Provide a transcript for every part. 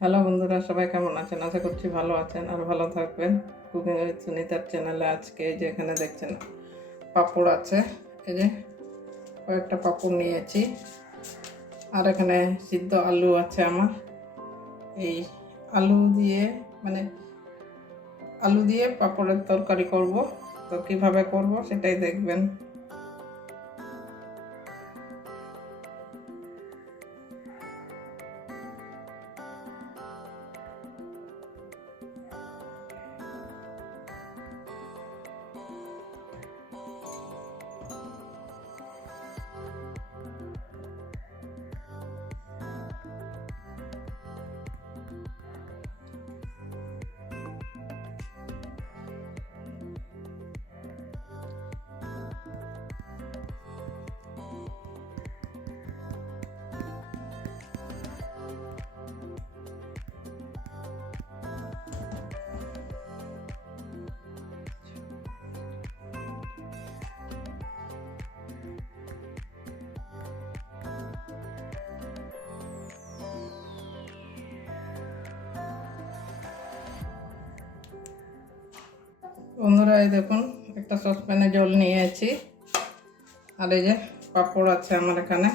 Hello বন্ধুরা, সবাই কেমন আছেন? আশা করছি ভালো আছেন আর ভালো থাকবেন। কুকিং উইথ সুনিতার চ্যানেলে আজকে এই যে এখানে দেখছেন পাঁপড় আছে। এই যে কয়েকটা পাঁপড় নিয়েছি। আর এখানে সিদ্ধ আলু আছে আমার। এই আলু দিয়ে মানে আলু দিয়ে পাপড়ের তরকারি করব। তো কীভাবে করব সেটাই দেখবেন। বন্ধুরা, এই দেখুন, একটা সসপ্যানে জল নিয়ে আছি। আর এই যে পাঁপড় আছে আমার এখানে,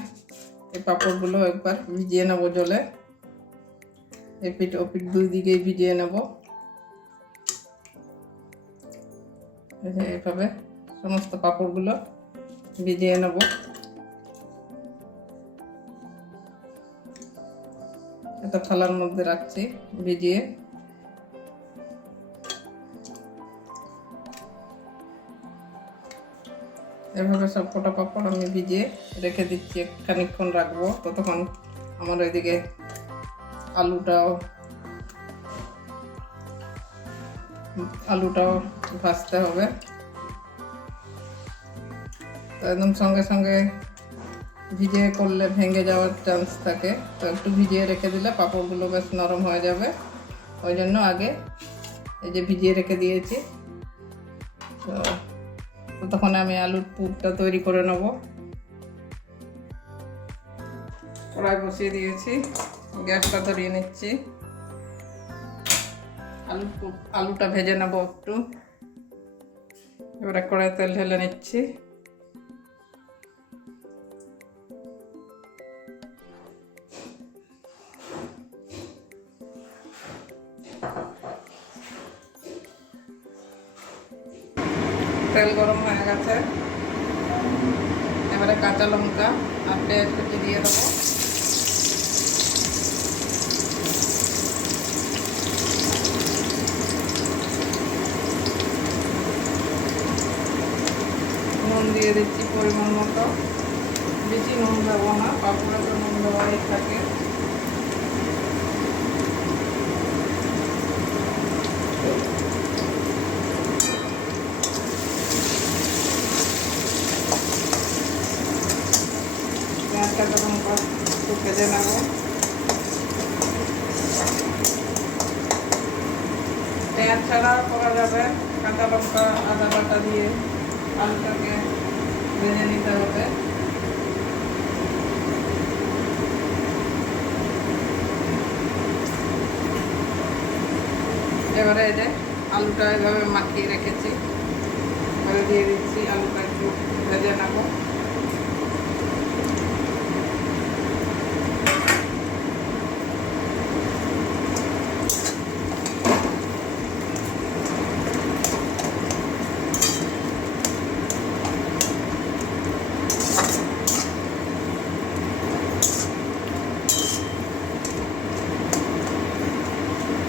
এই পাঁপড়গুলো একবার ভিজিয়ে নেব জলে। এই পিঠ ও পিঠ দুই দিকেই ভিজিয়ে নেব। এই এইভাবে সমস্ত পাঁপড়গুলো ভিজিয়ে নেব। একটা থালার মধ্যে রাখছি, ভিজিয়ে। এভাবে সব কটা পাপড় আমি ভিজিয়ে রেখে দিচ্ছি, খানিকক্ষণ রাখব। ততক্ষণ আমার ওইদিকে আলুটাও আলুটাও ভাজতে হবে। তো একদম সঙ্গে সঙ্গে ভিজিয়ে করলে ভেঙে যাওয়ার চান্স থাকে। তো একটু ভিজিয়ে রেখে দিলে পাঁপড়গুলো বেশ নরম হয়ে যাবে। ওই জন্য আগে এই যে ভিজিয়ে রেখে দিয়েছি ততক্ষণ আমি আলুর পুরটা তৈরি করে নেব। কড়াই বসিয়ে দিয়েছি, গ্যাসটা ধরিয়ে নিচ্ছি। আলু আলুটা ভেজে নেব একটু। এবারে কড়াই তেল ঢেলে নিচ্ছি। তেল গরম কাঁচা লঙ্কা আর পেঁয়াজ কুচি দিয়ে দেবো। নুন দিয়ে দিচ্ছি পরিমাণ মতো। বেশি নুন দেবো না পাপড়াতে নুন দেওয়াই থাকে পেঁয়াজটা গরম একটু ভেজে নেব পেঁয়াজ ছাড়া করা যাবে কাঁচা লঙ্কা, আদা বাটা দিয়ে আলুটাকে ভেজে নিতে হবে। এবারে এই যে আলুটা এভাবে মাখিয়ে রেখেছি। দিয়ে দিচ্ছি আলুটা একটু ভেজে নেব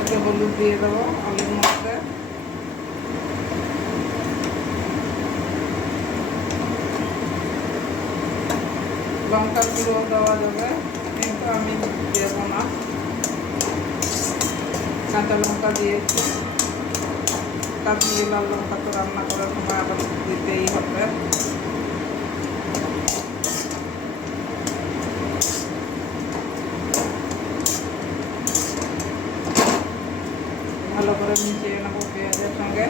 একটু হলুদ দিয়ে দেবো আলুর মধ্যে লঙ্কার গুঁড়ো দেওয়া যাবে, কিন্তু আমি দেবো না। কাঁচা লঙ্কা দিয়েছি। কাশ্মীরি লাল লঙ্কা তো রান্না করার সময় আবার দিতেই হবে। করে মিশিয়ে নেব পেঁয়াজের সঙ্গে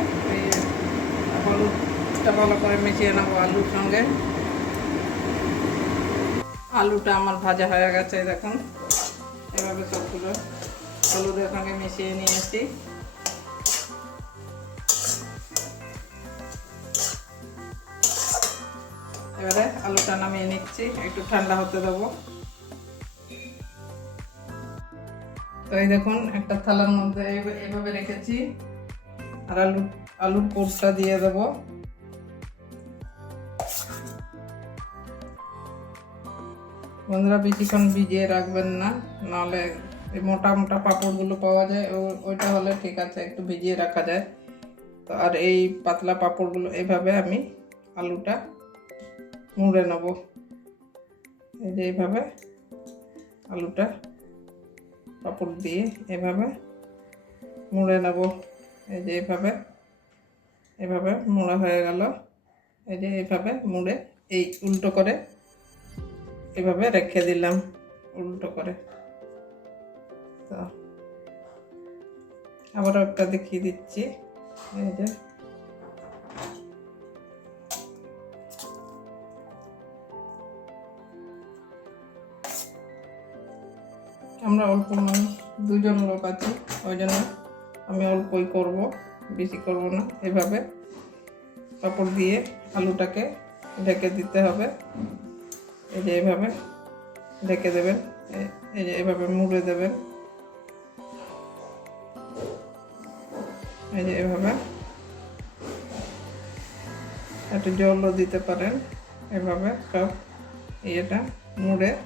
হলুদটা ভালো করে মিশিয়ে নেব আলুর সঙ্গে। আলুটা আমার ভাজা হয়ে গেছে দেখুন। এভাবে সবগুলো হলুদের সঙ্গে মিশিয়ে নিয়েছি এবারে আলুটা নামিয়ে নিচ্ছি, একটু ঠান্ডা হতে দেবো। তো এই দেখুন, একটা থালার মধ্যে এইভাবে রেখেছি। আর আলু, আলুর কোর্সটা দিয়ে দেবো। বন্ধুরা, বেশিক্ষণ ভিজিয়ে রাখবেন না, নাহলে এই মোটা মোটা পাঁপড়গুলো পাওয়া যায়। ওইটা হলে ঠিক আছে, একটু ভিজিয়ে রাখা যায়। তো আর এই পাতলা পাঁপড়গুলো এইভাবে আমি আলুটা মুড়ে নেব। এই যে এইভাবে আলুটা পাঁপড় দিয়ে এভাবে মুড়ে নেব। এই যে এইভাবে এভাবে মুড়া হয়ে গেল। এই যে এইভাবে মুড়ে এই উল্টো করে এভাবে রেখে দিলাম, উল্টো করে। তো আবার একটা দেখিয়ে দিচ্ছি। এই যে আমরা অল্প মানুষ, দুজন লোক আছি, ওই জন্য আমি অল্পই করব, বেশি করব না, এভাবে। কাপড় দিয়ে আলুটাকে ঢেকে দিতে হবে। এই যে এভাবে ঢেকে দেবেন এই- যে এভাবে মুড়ে দেবেন। এই যে এভাবে। একটু জলও দিতে পারেন, এভাবে সব ইয়েটা মুড়ে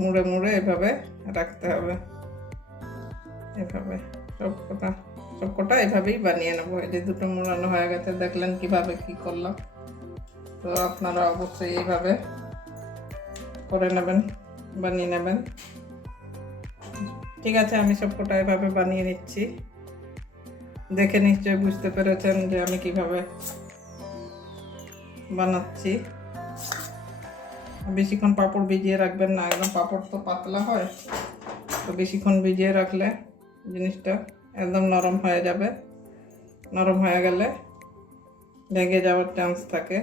মুড়ে মুড়ে এভাবে রাখতে হবে। এভাবে সব কটা সব কটা এভাবেই বানিয়ে নেব। এই যে দুটো মোড়ানো হয়ে গেছে, দেখলেন কীভাবে কি করলাম। তো আপনারা অবশ্যই এইভাবে করে নেবেন, বানিয়ে নেবেন। ঠিক আছে, আমি সব কটা এভাবে বানিয়ে নিচ্ছি। দেখে নিশ্চয়ই বুঝতে পেরেছেন যে আমি কীভাবে বানাচ্ছি। বেশিক্ষণ পাঁপড় ভিজিয়ে রাখবেন না, একদম পাঁপড় তো পাতলা হয়, তো বেশিক্ষণ ভিজিয়ে রাখলে জিনিসটা একদম নরম হয়ে যাবে। নরম হয়ে গেলে ভেঙে যাওয়ার চান্স থাকে।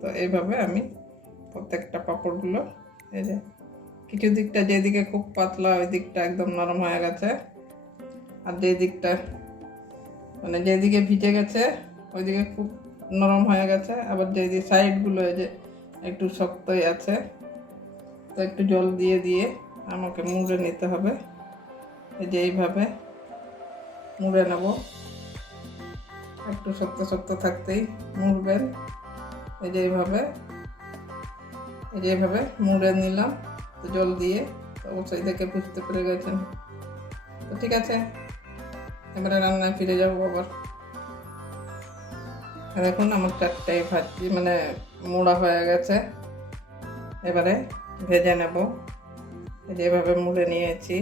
তো এইভাবে আমি প্রত্যেকটা পাঁপড়গুলো এই যে কিছু দিকটা যেদিকে খুব পাতলা, ওই দিকটা একদম নরম হয়ে গেছে। আর যে দিকটা মানে যেদিকে ভিজে গেছে, ওইদিকে খুব নরম হয়ে গেছে। আবার যেদিকে সাইডগুলো এই যে একটু শক্তই আছে। তো একটু জল দিয়ে দিয়ে আমাকে মুড়ে নিতে হবে। এই যে এইভাবে মুড়ে নেব। একটু শক্ত শক্ত থাকতেই মুড়বেন। এই যে এইভাবে, এই যে এইভাবে মুড়ে নিলাম। তো জল দিয়ে অবশ্যই দেখে বুঝতে পেরে গেছেন। তো ঠিক আছে, এবারে রান্নায় ফিরে যাব আবার। এখন আমার চারটাই ভাজি মানে মোড়া হয়ে গেছে। এবারে ভেজে নেব। যেভাবে মুড়ে নিয়েছি।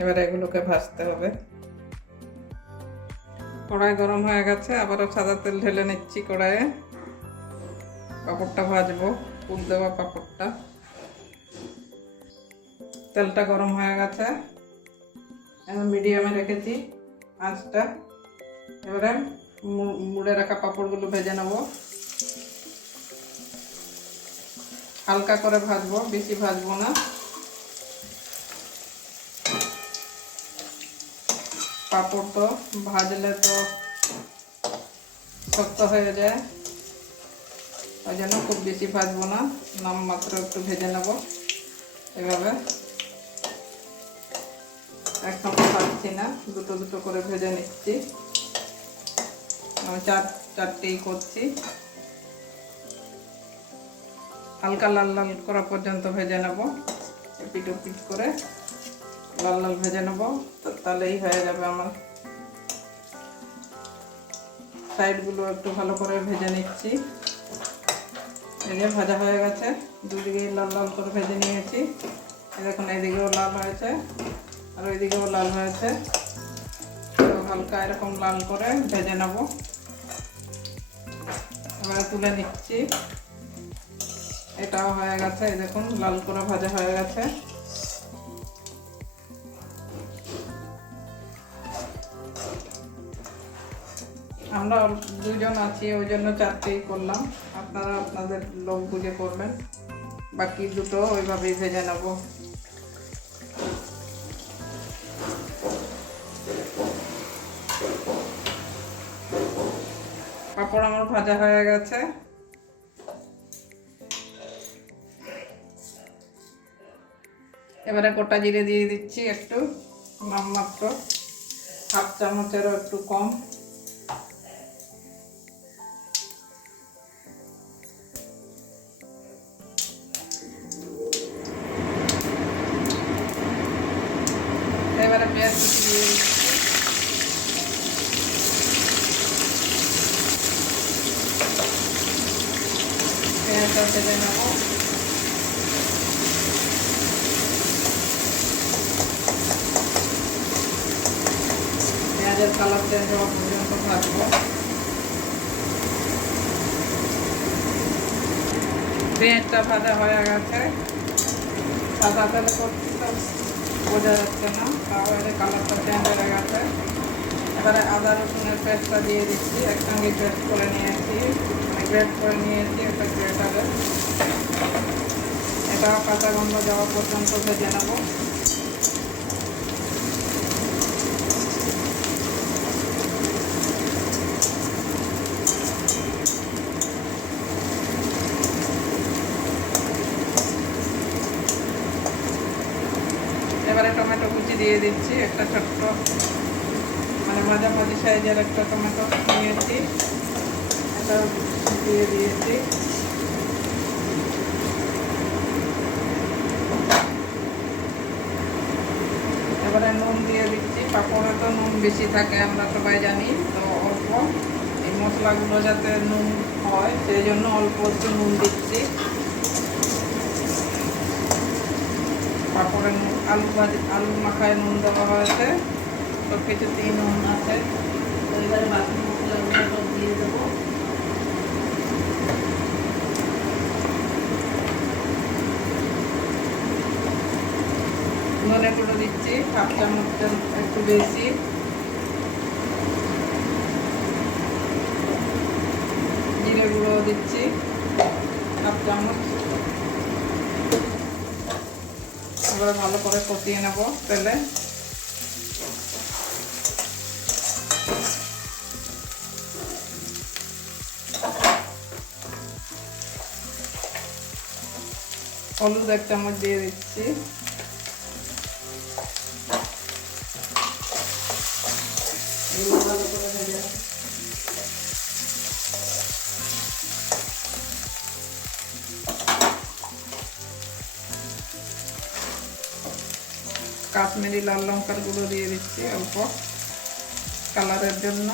এবারে এগুলোকে ভাজতে হবে। কড়াই গরম হয়ে গেছে, আবারও সাদা তেল ঢেলে নিচ্ছি কড়াইয়ে। পাঁপড়টা ভাজবো পুর দেওয়া পাঁপড়টা। তেলটা গরম হয়ে গেছে। মিডিয়ামে রেখেছি আঁচটা। এবারে মুড়ে রাখা পাঁপড়গুলো ভেজে নেব। হালকা করে ভাজবো, বেশি ভাজবো না। পাঁপড় তো ভাজলে তো শক্ত হয়ে যায়। ওই জন্য খুব বেশি ভাজবো না, নাম মাত্র একটু ভেজে নেব এভাবে। একসঙ্গে ভাজছি না, দুটো দুটো করে ভেজে নিচ্ছি। আমি চার, চারটেই করছি। হালকা লাল লাল করা পর্যন্ত ভেজে নেব। পিট পিট করে লাল লাল ভেজে নেব। তাহলেই হয়ে যাবে আমার। সাইডগুলো একটু ভালো করে ভেজে নিচ্ছি। ভেজে ভাজা হয়ে গেছে। দুদিকেই লাল লাল করে ভেজে নিয়েছি। দেখুন এদিকেও লাল হয়েছে আর ওইদিকেও লাল হয়েছে। তো হালকা এরকম লাল করে ভেজে নেব। এবারে তুলে নিচ্ছি। এটাও হয়ে গেছে, এই দেখুন, লাল করে ভাজা হয়ে গেছে। আমরা দুজন আছি, ওই জন্য চারটেই করলাম। আপনারা আপনাদের লোক বুঝে করবেন। বাকি দুটো ওইভাবেই ভেজে নেব। পাঁপড় আমার ভাজা হয়ে গেছে। এবারে গোটা জিরে দিয়ে দিচ্ছি একটু, নামমাত্র। হাফ চামচেরও একটু কম। পেঁয়াজের কালার চেঞ্জ হওয়া পর্যন্ত ভাজবো পেঁয়াজটা ভাজা হয়ে গেছে। সাদা তেলে করছি তো বোঝা যাচ্ছে না। এর কালারটা চেঞ্জ হয়ে গেছে। এবারে আদা রসুনের পেস্টটা দিয়ে দিচ্ছি। একসঙ্গে পেস্ট করে নিয়েছি। মানে গ্রেট করে নিয়েছি একটা গ্রেটারে। এটা কাঁচা গন্ধ যাওয়া পর্যন্ত ভেজে নেব এবারে টমেটো কুচি দিয়ে দিচ্ছি একটা ছোট্ট মানে মাঝামাঝি সাইজের একটা টমেটো নিয়েছি। দিয়ে দিয়েছি। এবারে নুন দিয়ে দিচ্ছি। পাঁপড়ে তো নুন বেশি থাকে, আমরা সবাই জানি, তো অল্প। এই মশলাগুলো যাতে নুন হয়, সেই জন্য অল্প একটু নুন দিচ্ছি। নুন আলু ভাজি, আলু মাখায় নুন দেওয়া হয়েছে। সব কিছু কিছুতেই নুন আছে। এবারে বাকি মশলাগুলো দিয়ে দেবো। ধনে গুঁড়ো দিচ্ছি, হাফ চামচের একটু বেশি। জিরে গুঁড়ো দিচ্ছি, হাফ চামচ। এবারে ভালো করে কষিয়ে নেব তেলে। হলুদ এক চামচ দিয়ে দিচ্ছি। লঙ্কার গুঁড়ো দিয়ে দিচ্ছি অল্প কালারের জন্য।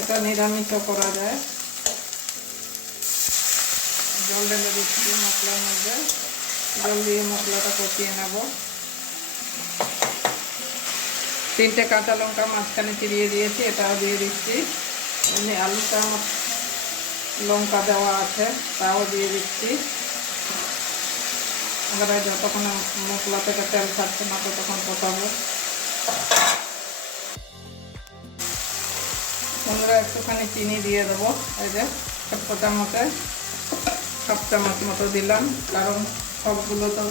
এটা নিরামিষও করা যায়। জল ঢেলে দিচ্ছি মশলার মধ্যে। জল দিয়ে মশলাটা কষিয়ে নেব। তিনটে কাঁচা লঙ্কা মাঝখানে চিরিয়ে দিয়েছি, এটাও দিয়ে দিচ্ছি। এমনি আলুটা আমার লঙ্কা দেওয়া আছে, তাও দিয়ে দিচ্ছি। এবারে যতক্ষণ মশলা থেকে তেল ছাড়ছে না ততক্ষণ কষাবো বন্ধুরা, একটুখানি চিনি দিয়ে দেবো। এই যে ছোট্ট চামচে সব চামচ মতো দিলাম, কারণ সবগুলো তো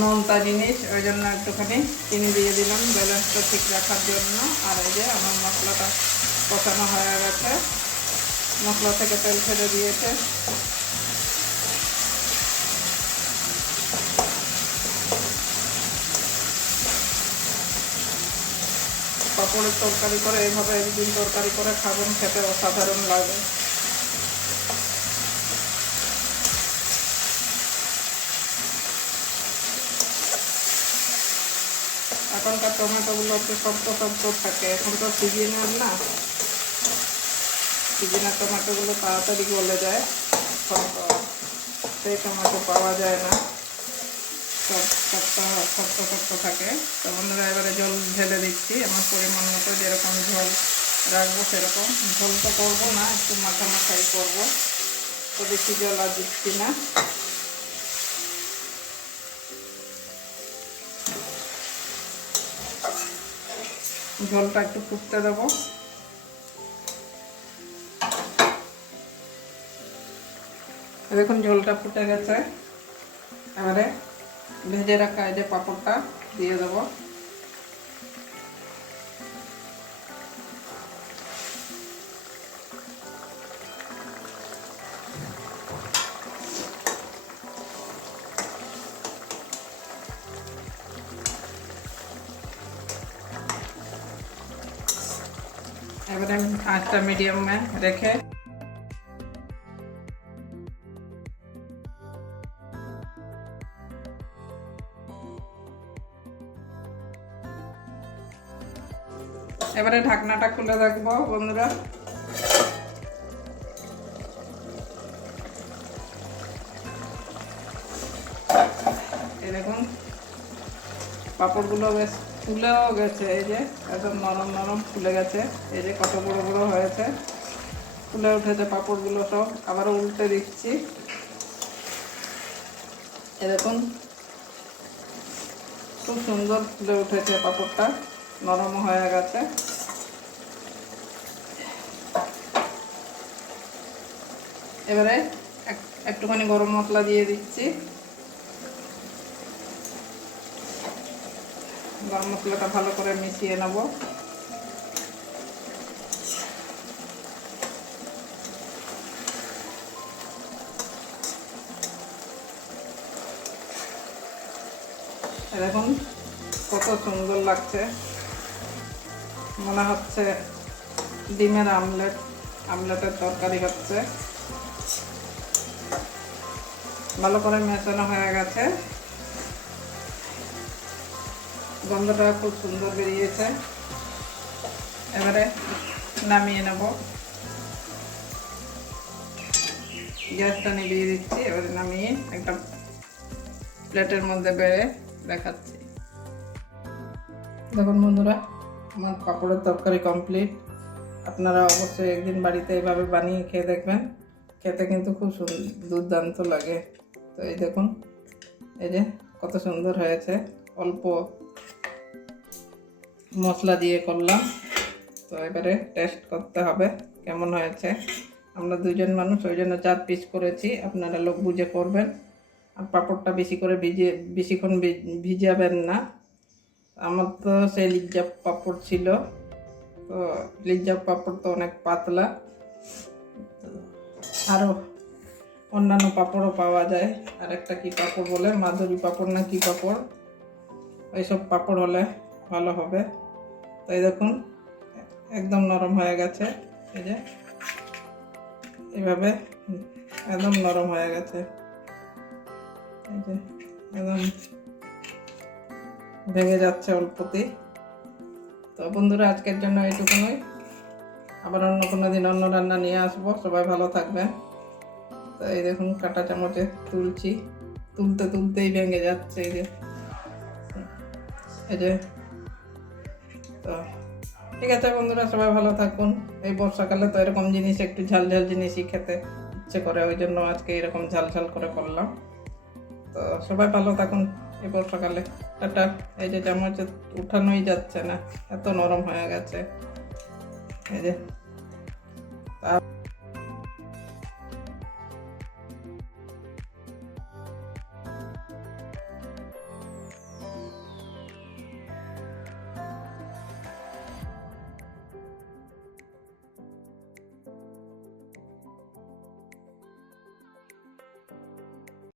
নোনতা জিনিস, ওই জন্য একটুখানি চিনি দিয়ে দিলাম। ব্যালেন্সটা ঠিক রাখার জন্য। আর এই যে, আমার মশলাটা কষানো হয়ে গেছে। মশলা থেকে তেল ছেড়ে দিয়েছে। পাপড়ের তরকারি করে এইভাবে একদিন তরকারি করে খাবেন, খেতে অসাধারণ লাগে। এখনকার টমেটোগুলো একটু শক্ত শক্ত থাকে এখন তো সিজনের না। সিজনের টমেটোগুলো তাড়াতাড়ি গলে যায়। এখন সেই টমেটো পাওয়া যায় না। সব শক্ত শক্ত শক্ত থাকে। তো বন্ধুরা, এবারে জল ঢেলে দিচ্ছি। আমার পরিমাণ মতো যেরকম ঝোল রাখব সেরকম। ঝোল তো করব না, একটু মাখা মাখাই করব। তো বেশি জল আর দিচ্ছি না। ঝোলটা একটু ফুটতে দেবো। দেখুন ঝোলটা ফুটে গেছে। এবারে ভেজে রাখা এই যে পাঁপড়টা দিয়ে দেবো। এবারে আঁচটা মিডিয়ামে রেখে এবারে ঢাকনাটা খুলে রাখব বন্ধুরা। দেখুন, পাঁপড়গুলো বেশ ফুলেও গেছে, এই যে একদম নরম নরম ফুলে গেছে, এই যে কত বড় বড় হয়েছে। ফুলে উঠেছে পাঁপড়গুলো সব, আবারও উল্টে দিচ্ছি। এরকম খুব সুন্দর ফুলে উঠেছে পাঁপড়টা নরম হয়ে গেছে। এবারে এক- একটুখানি গরম মশলা দিয়ে দিচ্ছি। গরম মশলাটা ভালো করে মিশিয়ে নেব। দেখুন কত সুন্দর লাগছে। মনে হচ্ছে ডিমের আমলেট, আমলেটের তরকারি হচ্ছে। ভালো করে মেশানো হয়ে গেছে। গন্ধটা খুব সুন্দর বেরিয়েছে। এবারে নামিয়ে নেব। গ্যাসটা নিভিয়ে দিচ্ছি, এবারে নামিয়ে একটা প্লেটের মধ্যে বেড়ে দেখাচ্ছি। দেখুন বন্ধুরা, আমার পাঁপড়ের তরকারি কমপ্লিট। আপনারা অবশ্যই একদিন বাড়িতে এভাবে বানিয়ে খেয়ে দেখবেন। খেতে কিন্তু খুব দুর্দান্ত লাগে। তো এই দেখুন, এই যে কত সুন্দর হয়েছে। অল্প মশলা দিয়ে করলাম। তো এবারে টেস্ট করতে হবে কেমন হয়েছে। আমরা দুজন মানুষ, ওই জন্য চার পিস করেছি। আপনারা লোক বুঝে করবেন। আর পাঁপড়টা বেশি করে ভিজিয়ে বেশিক্ষণ ভিজাবেন না। আমার তো সেই লিজ্জা পাঁপড় ছিল। তো লিজ্জা পাঁপড় তো অনেক পাতলা। আরও অন্যান্য পাপড়ও পাওয়া যায়। আর একটা কী পাপড় বলে? মাধুরী পাঁপড় না কী পাঁপড়? ওইসব পাপড় হলে ভালো হবে। তাই দেখুন, একদম নরম হয়ে গেছে। এই যে এইভাবে একদম নরম হয়ে গেছে। এই যে, একদম ভেঙে যাচ্ছে অল্পতেই। তো বন্ধুরা, আজকের জন্য এইটুকুনই। আবার অন্য কোনো দিন অন্য রান্না নিয়ে আসব। সবাই ভালো থাকবেন। এই দেখুন কাটা চামচে তুলছি। তুলতে তুলতেই ভেঙে যাচ্ছে এই যে। এই যে। তো, ঠিক আছে বন্ধুরা, সবাই ভালো থাকুন। এই বর্ষাকালে তো এরকম জিনিস, একটু ঝাল ঝাল জিনিসই খেতে ইচ্ছে করে, ওই জন্য আজকে এরকম ঝাল ঝাল করে করলাম। তো, সবাই ভালো থাকুন এই বর্ষাকালে। টাটা। এই যে চামচে উঠানোই যাচ্ছে না, এত নরম হয়ে গেছে। এই যে।